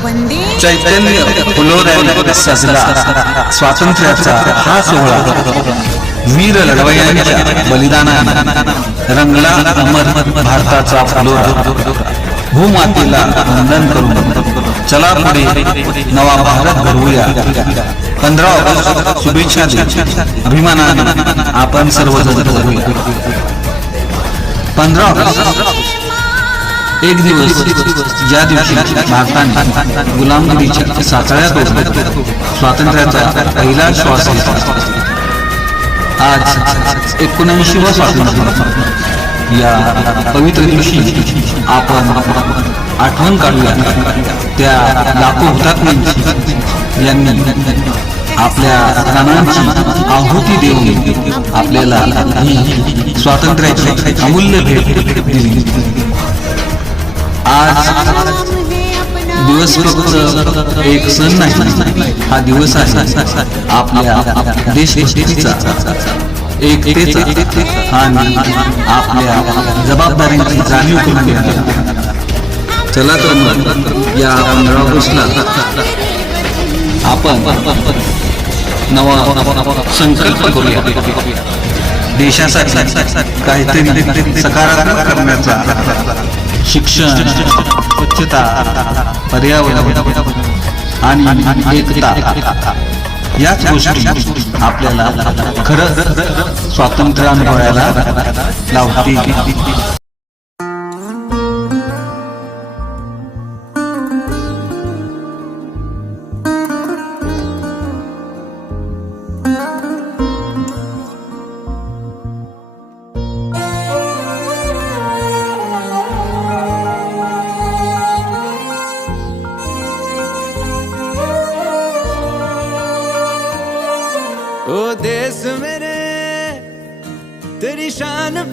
चैतन्य फुलोऱ्याने सजला स्वातंत्र्याचा हा सोहळा. वीर लढवयांच्या बलिदानाने रंगला अमर भारताचा फुलोरा भूमातेला वंदन करून चला पुढे नवा भारत घडवूया. पंधरा ऑगस्ट शुभेच्छा अभिमानाने आपण सर्वजण जगूया पंधरा ऑगस्ट एक दिवस ज्या दिवशी भारताने गुलामगिरीच्या साचळ्या तोडल्या स्वातंत्र्याचा पहिला श्वास आज एकोणऐंशी व स्वातंत्र्य या पवित्र दिवशी आपण आठवण काढूया. त्या लाखो हुतात्म्यांची यांनी आपल्या प्राणांची आहुती देऊन आपल्याला स्वातंत्र्याची अमूल्य भेट दिली. आज दिवस फक्त एक सण नाही हा दिवस आहे. आपल्या देशभक्तीचा. एकतेचा. आणि आपल्या जबाबदाऱ्यांची जाणीव करून देण्याचा चला तर मग या पंधरा ऑगस्टला आपण नवा संकल्प करूया. देशासाठी काहीतरी सकारात्मक करण्याचा. शिक्षण स्वच्छता पर्यावरण आणि एकता याच गोष्टी आपल्याला खरं स्वातंत्र्य अनुभवायला लावतील.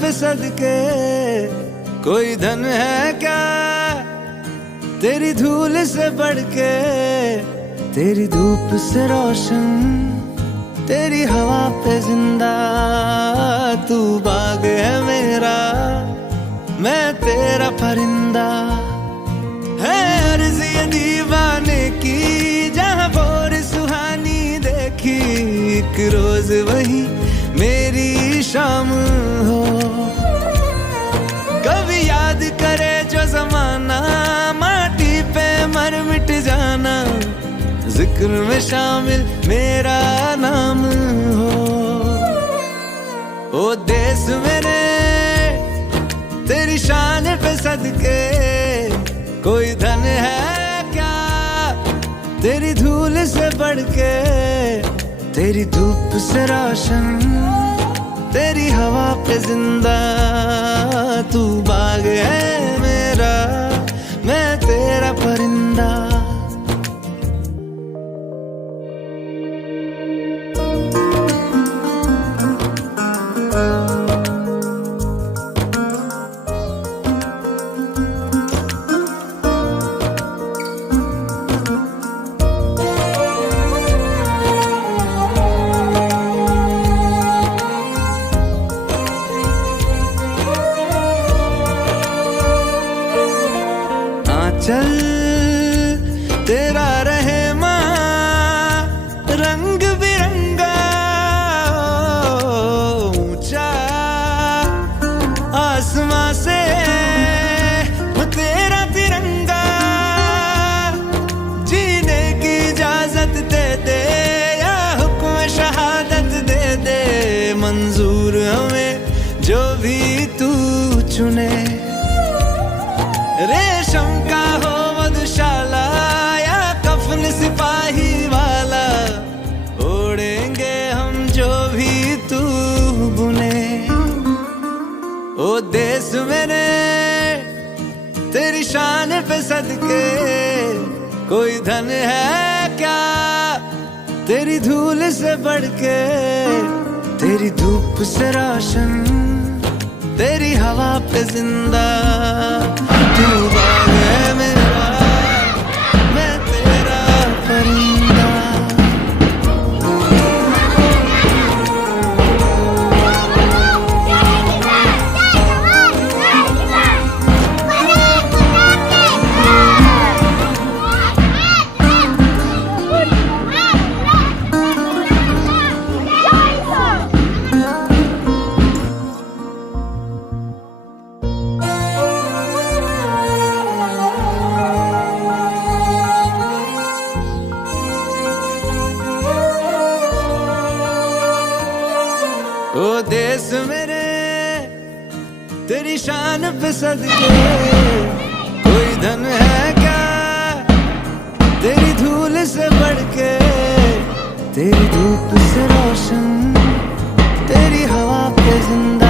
पे सदके कोई धन है क्या? तेरी धूल से बढ़ के। तेरी धूप से रोशन। तेरी हवा पे ज़िंदा। तू बाग है मेरा। मैं तेरा परिंदा। है अर्ज़ दीवाने की। जहाँ बोर सुहानी देखी। एक रोज वही मेरी शाम ज़िक्र में शामिल मेरा नाम हो। ओ देश मेरे, तेरी शान पे सदके, कोई धन है क्या? तेरी धूल से बढ़ के तेरी धूप से रोशन, तेरी हवा पे ज़िंदा, तू बाग है मेरा, मैं तेरा परिंदा। रेशम का हो मधुशाला या कफन सिपाही वाला। ओढ़ेंगे हम जो भी तू बुने। ओ देश मेरे, तेरी शान पे सदके। कोई धन है क्या तेरी धूल से बढ़ के तेरी धूप से रोशन, तेरी हवा enfesinde Tuğba तेरी शान पे सदके कोई धन है क्या? तेरी धूल से बढ़ के तेरी धूप से रोशन, तेरी हवा पे ज़िंदा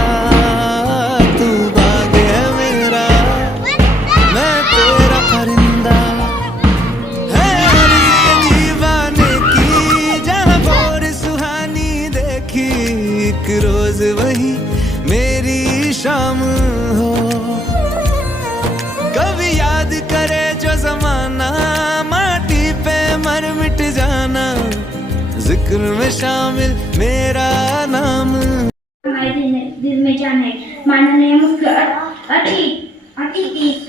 ज़िक्र में शामिल, मेरा नाम। दिल में जान है।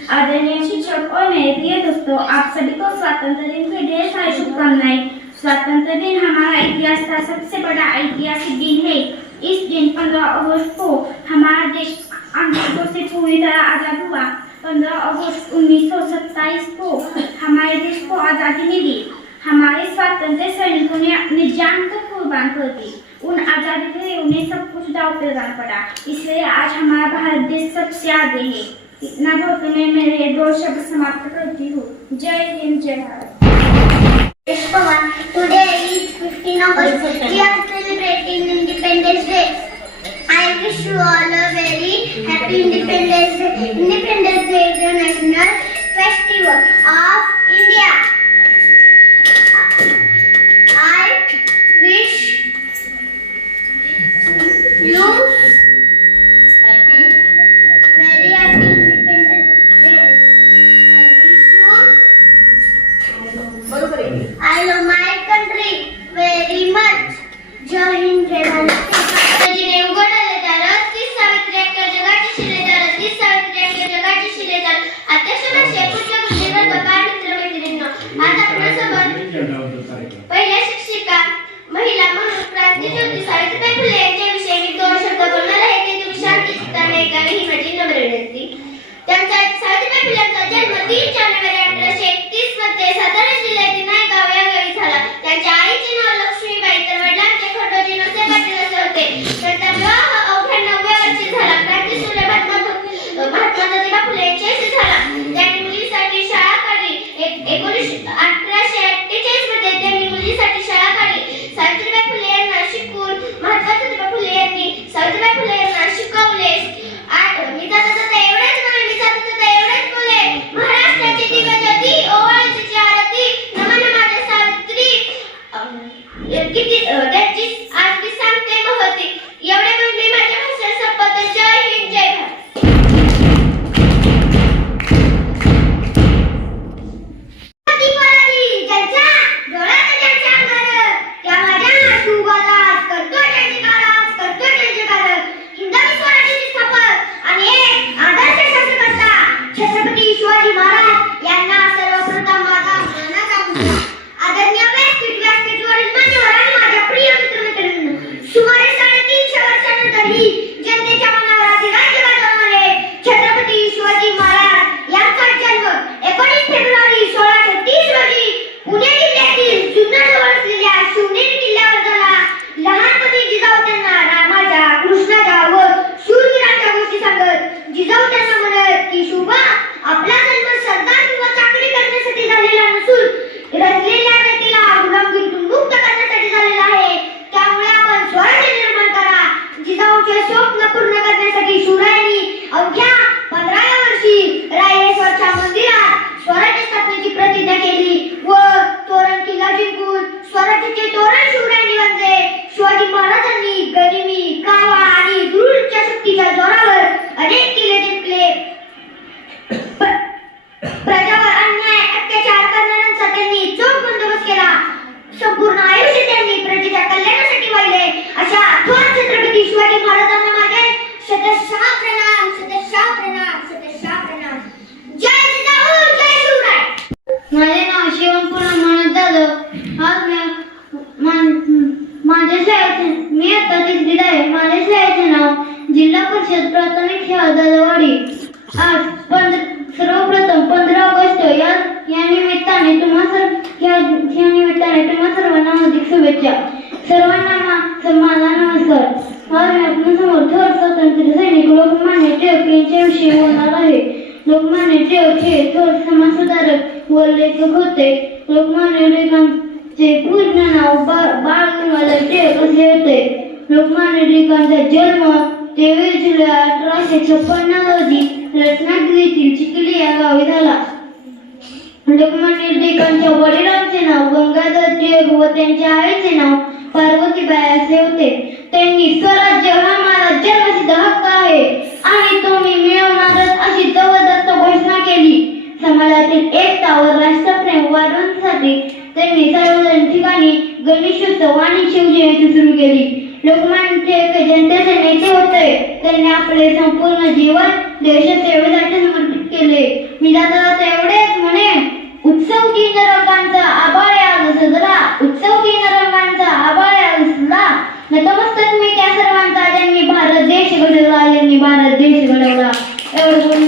आदरणीय दोस्तों, आप सभी को स्वतंत्र दिन की ढेर सारी शुभकामनाएँ। स्वतंत्र दिन हमारा इतिहास का सबसे बड़ा ऐतिहासिक दिन है। इस दिन पंद्रह अगस्त को हमारा देश अंग्रेज़ों से पूरी तरह आज़ाद हुआ। पंद्रह अगस्त उन्नीस सौ सत्ताईस को हमारे देश को आज़ादी मिली। हमारे स्वतंत्र सैनिकों ने अपने जान को कुर्बान कर दी। उन आज़ादी के लिए उन्हें सब कुछ दाव प्रदान पड़ा। इसलिए आज हमारा भारत देश सबसे आगे है। इतना बहुत में मेरे दो शब्द समाप्त करती हूँ। जय हिंद, जय Bharat. Today is 15 August. We are celebrating Independence Day. I wish you all a very happy Independence 他不能接受他了。टिळक थोर समाजसुधारक व लेखक होते. लोकमान्य टिळकांचे पूर्ण नाव बा- बाळ गंगाधर टिळक असे होते. लोकमान्य टिळकांचा जन्म तेवीस जुलै अठराशे छप्पन्न रोजी रत्नागिरीतील चिखली या गावी झाला. लोकमान्य टिळकांच्या वडिलांचे नाव गंगाधर टिळक व त्यांच्या आईचे नाव पार्वतीबाई असे होते. त्यांनी स्वराज्य हा माझा जन्मसिद्ध हक्क आहे. आणि तुम्ही मिळवणारच अशी जवळ घोषणा केली. समाजातील एकता व राष्ट्रप्रेम वाढवण्यासाठी त्यांनी सार्वजनिक ठिकाणी गणेशोत्सव आणि शिवजयंती सुरू केली. लोकमान्य टिळक जनतेचे नेते होते. त्यांनी आपले संपूर्ण जीवन देशसेवेसाठी समर्पित केले. मी जाता जाता एवढेच म्हणेन उत्सव तीन रंगांचा आभाळ आज सजला. उत्सव तीन रंगांचा आभाळ आज सजला. नतमस्तक मी त्या सर्वांचा ज्यांनी भारत देश घडवला ज्यांनी भारत देश घडवला. एवढं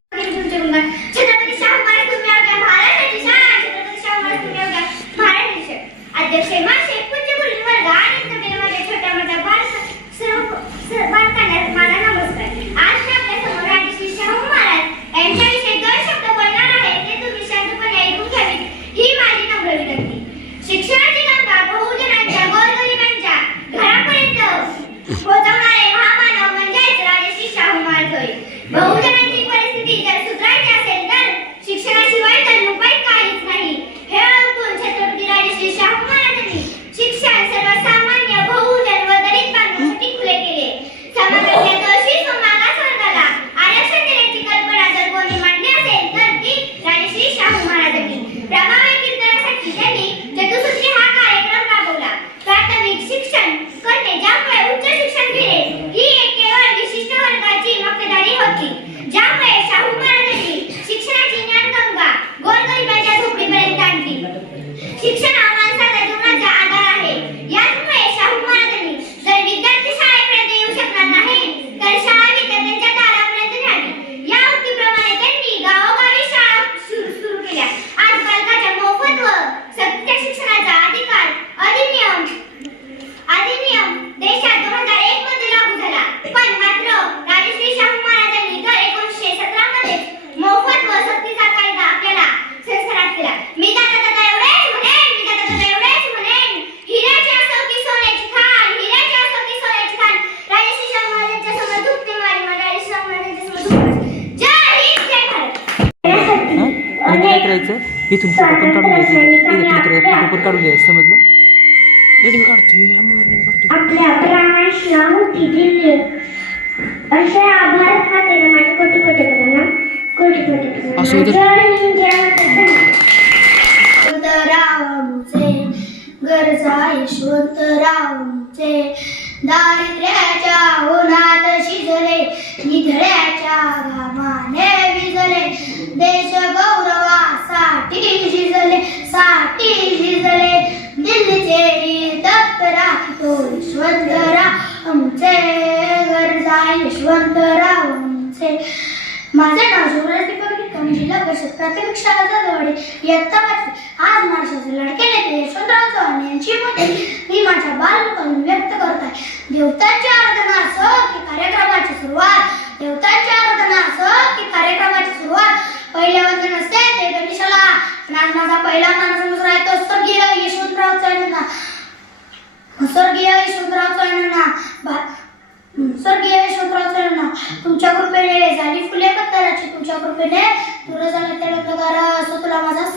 इथून फोटो पण काढून घ्यायचं. इथं क्लिक करायचं फोटो पण काढून घ्यायचं समजलं? रेडी काढतोय आपल्या दिली. असे आभार माझे कोटी कोटी प्रणाम. कोटी कोटी असं होतं? गरजा यशवंतरावचे. दारिद्र्याच्या राखतो यशवंतरावचे गरजा यशवंतरावचे माझे नाव शिवराज दीपक निकम जिल्हा परिषद प्राथमिक शाळा जाधववाडी इयत्ता पाचवी. आज महाराष्ट्राचे लडके नेते यशवंतराव चव्हाण यांची मते मी माझ्या बालपणातून व्यक्त करत आहे देवतांची आराधना असो की कार्यक्रमाची सुरुवात. देवतांची आराधना असो की कार्यक्रमाची सुरुवात. पहिले वंदन असते ते गणेशाला. आणि आज माझा पहिला माणूस आहे तो स्वर्गीय यशवंतराव चव्हाणांना स्वर्गीय यशवंतराव चव्हाणांना भा- स्वर्गीय यशवंतराव चव्हाणांना तुमच्या कृपेने झाली फुले पत्तराची तुमच्या कृपेने. दूर झाले त्या प्रकार असो तुला माझा